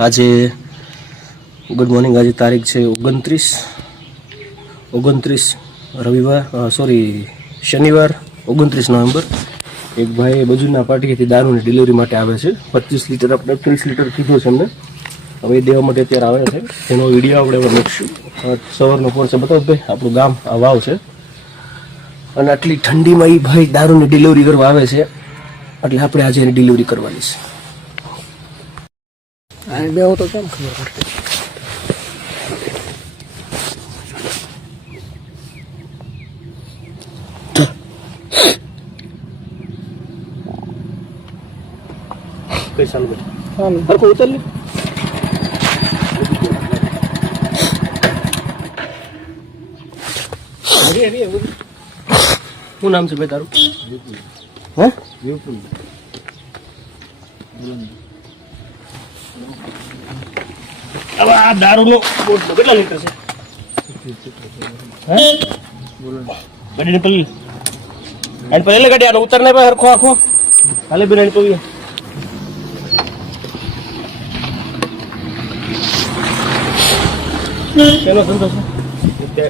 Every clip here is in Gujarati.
આજે ગુડ મોર્નિંગ આજે તારીખ છે ઓગણત્રીસ. ઓગણત્રીસ રવિવાર સોરી શનિવાર, ઓગણત્રીસ નવેમ્બર. એક ભાઈ બજુના પાર્ટીથી દારૂની ડિલિવરી માટે આવે છે. પચીસ લીટર આપણે ત્રીસ લીટર કીધું છે એમને. હવે એ દેવા માટે અત્યારે આવે છે. એનો વીડિયો આપણે મૂકશું. સવારનો ફોન છે. બતાવો ભાઈ, આપણું ગામ, આ વાવ છે. અને આટલી ઠંડીમાં એ ભાઈ દારૂની ડિલિવરી કરવા આવે છે. એટલે આપણે આજે એની ડિલિવરી કરવાની છે. અને બે તો કેમ ખબર પડે? કઈ સાલ બેઠા ચાલો. ઉતર લે શું નામ છે ભાઈ તારું? હે? હવે આ દારૂનો બોટલો કેટલા લીટર છે? આખો ખાલી ધંધો છે મુદ્દે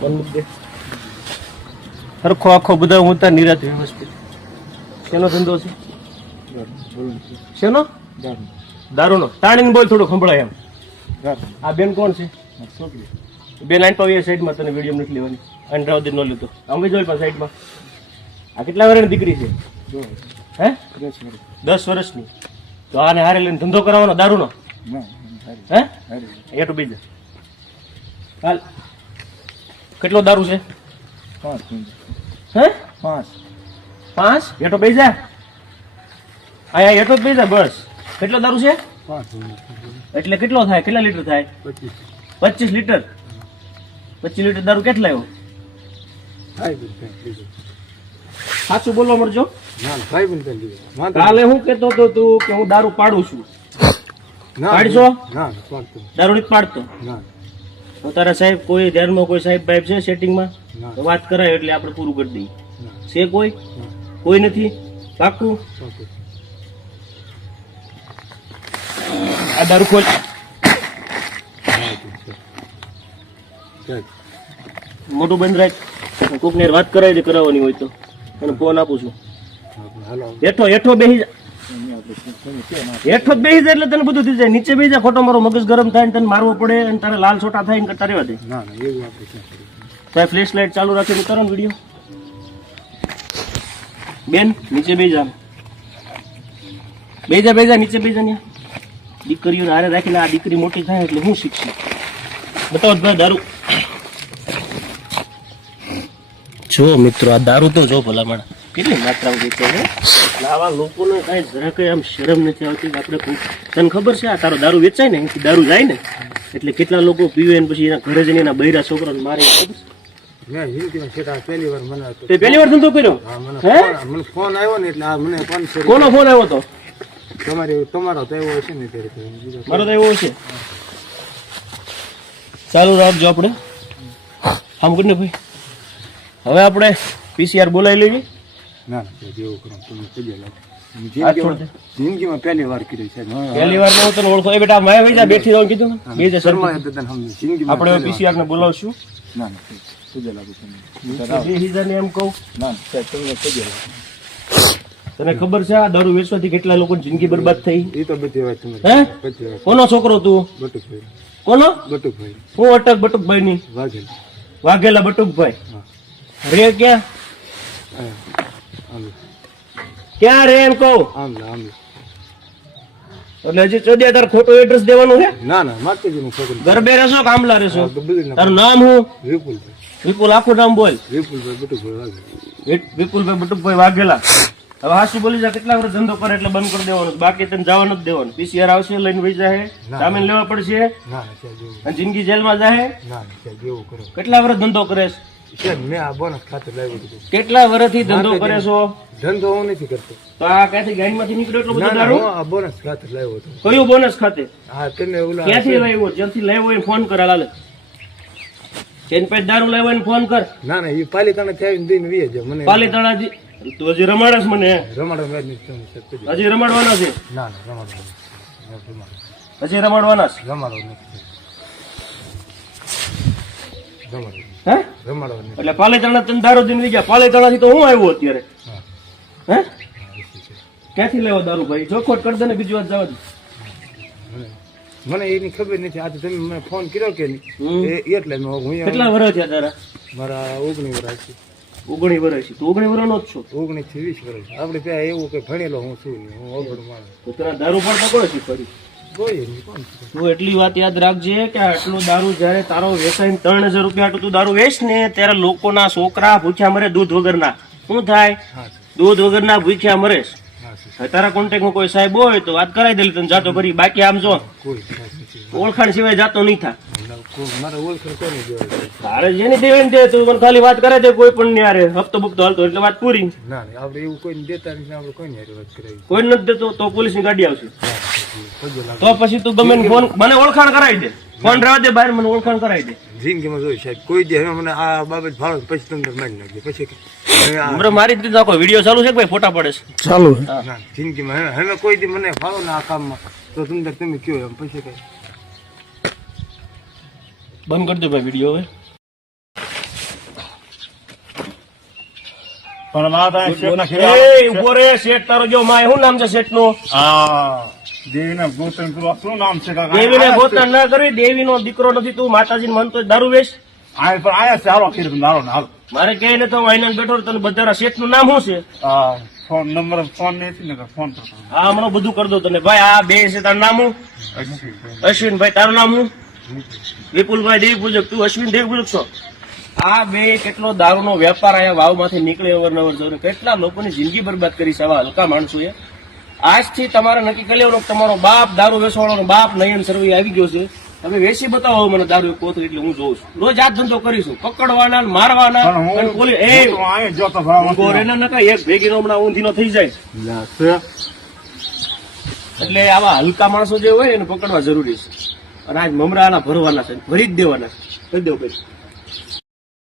કોણ મુદ્દે. હરખો આખો બધા હું ત્યાં નિરાતે વ્યવસ્થિત. શેનો ધંધો છે શેનો દારૂનો. તાણીને બોલ થોડું સંભળાય એમ. આ બેન કોણ છે? બેન આઈન પાવી સાઈડમાં તને વીડિયો નથી લેવાની. અને રાવ ન લીધો. અમે જોઈ પણ સાઈડમાં આ કેટલા વર્ષની દીકરી છે? હે? દસ વર્ષની તો આને હારે લઈને ધંધો કરાવવાનો દારૂનો? હે? એ તો બીજા. હાલ. કેટલો દારૂ છે? હે? પાંચ. પાંચ? એટો બેસી અહીંયા હેઠો જ બેસા બસ. કેટલો દારૂ છે? એટલે કેટલો થાય? કેટલા લીટર થાય? પચીસ. લીટર? પચીસ લીટર દારૂ કેટલા આવ્યો લીધું. સાચું લીધું. વાંધો કાલે હું કેતો હતો તું કે હું દારૂ પાડું છું. ના પાડશો? દારૂ નથી પાડતો? તારા સાહેબ કોઈ ધ્યાનમાં કોઈ સાહેબ બાઈબ છે સેટિંગમાં? વાત કરાય એટલે આપણે પૂરું કરી દઈએ. છે કોઈ? કોઈ નથી? પાકું આ દારૂ ખોલ મોટું બંધ રાખ. કોકને વાત કરાવી દે કરાવવાની હોય તો. અને ફોન આપું છું. હેઠો હેઠો બેસી હેઠો જ બેસી જાય એટલે તને બધું થઈ જાય. નીચે બેસી જાય ખોટો મારો મગજ ગરમ થાય ને તને મારવો પડે અને તારે લાલ છોટા થાય ને કરતા રહેવા દે તારે ફ્લેશ લાઇટ ચાલુ રાખીને કરો ને વીડિયો બેન નીચે બેસી જા. બેસી જા બેસી જા નીચે બેસી જા. દીકરીઓને આરે રાખીને આ દીકરી મોટી થાય એટલે હું શીખશે. બતાવો ભાઈ દારૂ. જો મિત્રો આ દારૂ તો જો ભલામણ. કેટલી માત્રામાં વેચે છે? આવા લોકોને કાંઈ જરા કંઈ આમ શરમ નથી આવતી આપણે તને ખબર છે આ તારો દારૂ વેચાય ને અહીંથી દારૂ જાય ને? એટલે કેટલા લોકો પીવે ને પછી એના ઘરે જઈને એના બૈરા છોકરાને મારે પહેલી વાર મને ધંધો કર્યો? મને ફોન- આવ્યો ને મને કોનો ફોન આવ્યો તો? તમારે તમારો તો એવો હશે ને ત્યારે તો બીજો મારો તો એવો છે. ચાલુ રાખજો આપણે. આમ કરીને ભાઈ હવે આપણે પીસીઆર બોલાવી લેવી. ના કરો તમે. જિંદગીમાં પહેલી વાર કરી છે. હા, હા. પહેલી વાર હું તને ઓળખો. એ બેટા માયા ભાઈ જા બેઠી રહો કીધું બે જા આપણે પીસીઆર ને બોલાવશું. ના ના લાગો એમ કહું. ના ના સાહેબ, તમને પગે લાગો. તને ખબર છે આ દારૂ વેચવાથી કેટલા લોકોની જિંદગી બરબાદ થઈ? એ તો બધી વાત હે? કોનો છોકરો તું? બટુકભાઈ. કોનો? બટુકભાઈ. હું અટક બટુકભાઈ ની વાઘેલા. વાઘેલા બટુકભાઈ. રે ક્યાં? ક્યાં રે એમ કહું? આમલા આમલા એટલે હજી ચોદિયા તાર ખોટું એડ્રેસ દેવાનું છે? ના ના માતાજીનું છોકરું ગરબે રહેશો? કામલા રહેશો તારું નામ હું? વિપુલભાઈ. વિપુલ આખું નામ બોલ. વિપુલભાઈ બટુકભાઈ વાઘેલા. વિપુલભાઈ બટુકભાઈ વાઘેલા. હવે હાસુ બોલી જા કેટલા વર્ષ ધંધો કરે એટલે બંધ કરી દેવાનો બાકી તને જવા નથી દેવાનું. પીસીઆર આવશે લઈને વહી જાય જામીન લેવા પડશે. અને જિંદગી જેલમાં કરો. કેટલા વર્ષ ધંધો કરે છે? મેં આ બોનસ ખાતે લાવ્યું હતું. કેટલા વર્ષથી ધંધો કરે છો? ધંધો હું નથી કરતો. તો આ ક્યાંથી ગાડીમાંથી નીકળ્યો એટલો બધો દારૂ? આ બોનસ ખાતે લાવ્યો હતો. કયું બોનસ ખાતે? હા તને ઓલા ક્યાંથી લાવ્યો? જ્યાંથી લાવ્યો હોય ફોન કર હાલે ચેન દારૂ લાવ્યો ફોન કર. ના ના એ પાલીતાણા થી આવીને દઈને વીએ છે મને પાલીતાણાથી તો હજી રમાડસ મને. રમાડો મેં. હજી રમાડવાના છે? ના ના રમાડો હજી રમાડવાના છે? રમાડો હે? રમાડો એટલે પાલેતાણા તને દારૂ દિન ગયા. પાલેતાણાથી તો હું આવ્યો અત્યારે? હા. ક્યાંથી લેવો દારૂ ભાઈ? કરી દે ને બીજી વાત જવા દે. મને એની ખબર નથી. આજે તમે મને ફોન કર્યો કે નહીં? એટલે હું કેટલા વર્ષ થયા તારા? મારા ઓગણીસ વર્ષ છે ઓગણી વર્ષ તો ઓગણી વર્ષનો જ છો. ઓગણીસથી વીસ વર્ષ. આપણે ત્યાં એવું કે ભણેલો હું છું નહીં હું અવગણ માણસ. તો તારા દારૂ પણ પકડો નહીં કોણ તું એટલી વાત યાદ રાખજે કે આટલું દારૂ જ્યારે તારો વેચાઈને ત્રણ હજાર રૂપિયા આટલું તું દારૂ વેચ ને ત્યારે લોકોના છોકરા ભૂખ્યા મરે દૂધ વગરના. શું થાય? છે દૂધ વગરના ભૂખ્યા મરે. છે. છે તારા કોન્ટેક્ટમાં કોઈ સાહેબ હોય તો વાત કરાવી દે તને જાતો કરી બાકી આમ જો. ઓળખાણ સિવાય જાતો નહીં થાય ના, તારે જેની દેવી દે તું મને ખાલી વાત કરે છે કોઈ પણ નહીં હારે. હપ્તો બપ્તો હાલતો એટલે વાત પૂરી. ના આપણે એવું કોઈ દેતા નથી આપણે કોઈ હારે વાત કરાવી. કોઈ નથી દેતો તો પોલીસની ગાડી આવશે. તો પછી તું ગમે ફોન મને ઓળખાણ કરાવી દે. ફોન રહેવા દે બહાર મને ઓળખાણ કરાવી દે. જિંદગીમાં જોઈ સાહેબ કોઈ દે હવે મને આ બાબત ભાવે પછી તમને મારી નાખજે. પછી હમણાં મારી જ નાખો આખો વીડિયો ચાલુ છે કે ભાઈ ફોટા પડે છે? ચાલુ ના જિંદગીમાં હવે હવે કોઈ દી મને ફાળો ના આ કામમાં તો તમને તમે કયો એમ પછી કઈ બંધ કરી દો ભાઈ વીડિયો હવે. પણ માતા શેઠના એ ઊભો રે શેઠ તારો જો માં શું નામ છે શેઠનું આ દેવીના ગોતન શું નામ છે કાકા? દેવીને ગોતન ના કરવી દેવી નો દીકરો નથી તું માતાજી મન તો દારૂ વેશ? આય પણ આયા છે. હાલો કીધું ને મારે કહે ને તો હું આઈને બેઠો તને બધા શેઠનું નામ શું છે? આ ફોન નંબર ફોન નથી ને ફોન હા હમણાં બધું કરી દો તને. ભાઈ આ બે છે તારું નામ અશ્વિન ભાઈ તારું નામ શું? વિપુલભાઈ દેવી પૂજક તું અશ્વિન દેવી પૂજક છો? આ બે કેટલો દારૂનો વેપાર અહીંયા વાવમાંથી નીકળે અવરનવર જઈને કેટલા લોકોની જિંદગી બરબાદ કરી છે આવા હલકા માણસોએ. આજથી તમારે નક્કી કરી લેવાનું તમારો બાપ દારૂ વેચવાનો બાપ નયન સર્વે આવી ગયો છે. તમે વેસી બતાવો મને દારૂ એક કોથળી એટલે હું જોઉં છું. રોજ આ ધંધો કરીશું. પકડવાના મારવાના પણ અને પોલીસ- એ ભાવ ઊંઘો રે ને એક હમણાં ઊંધીનો થઈ જાય. એટલે આવા હલકા માણસો જે હોય એને પકડવા જરૂરી છે. અને આજ મમરાના ભરવાના છે. ભરી જ દેવાના છે. કરી દેવું ભાઈ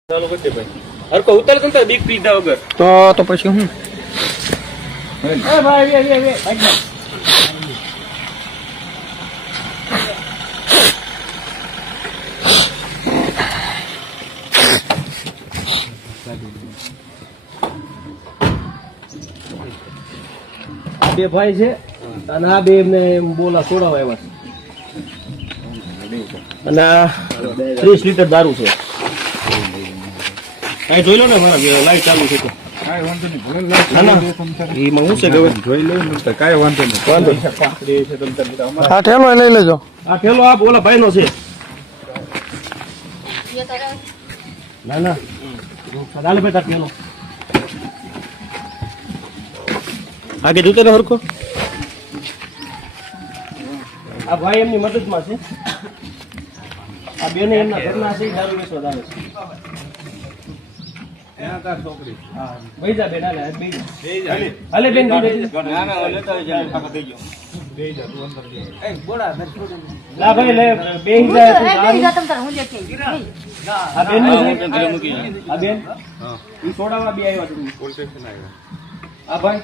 ચાલો કરી દે ભાઈ. હરકો ઉતાર તંતર બીક પીધા વગર. તો તો પછી હું? એ ભાઈ એ એ એ બે ભાઈ છે અને આ બે એમને બોલા છોડાવા આવ્યા છે. અને ત્રીસ લીટર દારૂ છે. કઈ જોઈ લો ને મારા લાઈટ ચાલુ છે તો. ના. ના એમાં શું છે ખબર જોઈ લઉં ને તો કાંઈ વાંધો નહીં. વાંધો પાંત્રીસ છે તમ તારે બધા અમારે આ ઠેલો લઈ લેજો. આ ઠેલો આ ઓલા ભાઈ નો છે. ના ના. ચાલે બેટા ઠેલો. આગે જોતે ને હરકો આ ભાઈ એમની મદદમાં છે. આ બેને એમના ઘરના છે. દારૂ વેચવા આવે છે. આ ભાઈ.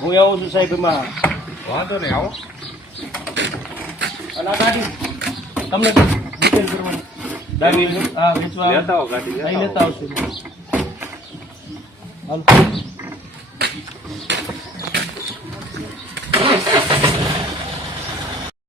હું આવું છું સાહેબ એમાં. વાંધો નહીં આવો. અને આ ગાડી તમને ડિટેલ કરવાની દારૂ હા વેચવા. લેતા આવો. ગાડી લેતા આવશું. હાલો.